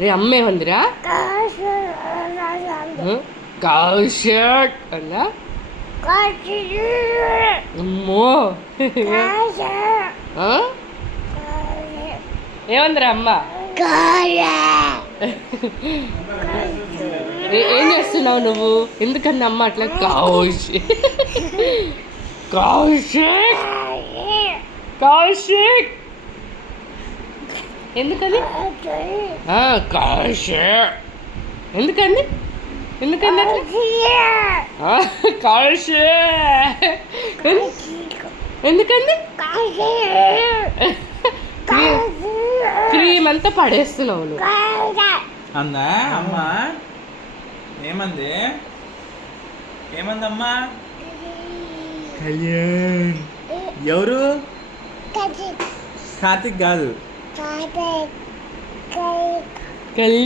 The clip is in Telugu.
రే అమ్మ ఏమందిరా కౌశక్ అన్నా అమ్మో ఆ? ఏమందిరా అమ్మ ఏం చేస్తున్నావు నువ్వు? ఎందుకన్నా అమ్మ అట్లా కౌశిక్ కౌశిక్ కౌశిక్ ఎందుకని కౌశిక్ ఎందుకండి ఎందుకండి అట్లా కౌశిక్ ఎందుకండి క్రీమ్ అంతా పడేస్తున్నావు నువ్వు. అందా అమ్మ ఏమంది ఏమందమ్మా కళ్యాణ్ ఎవరు కార్తిక్ కాదు కలి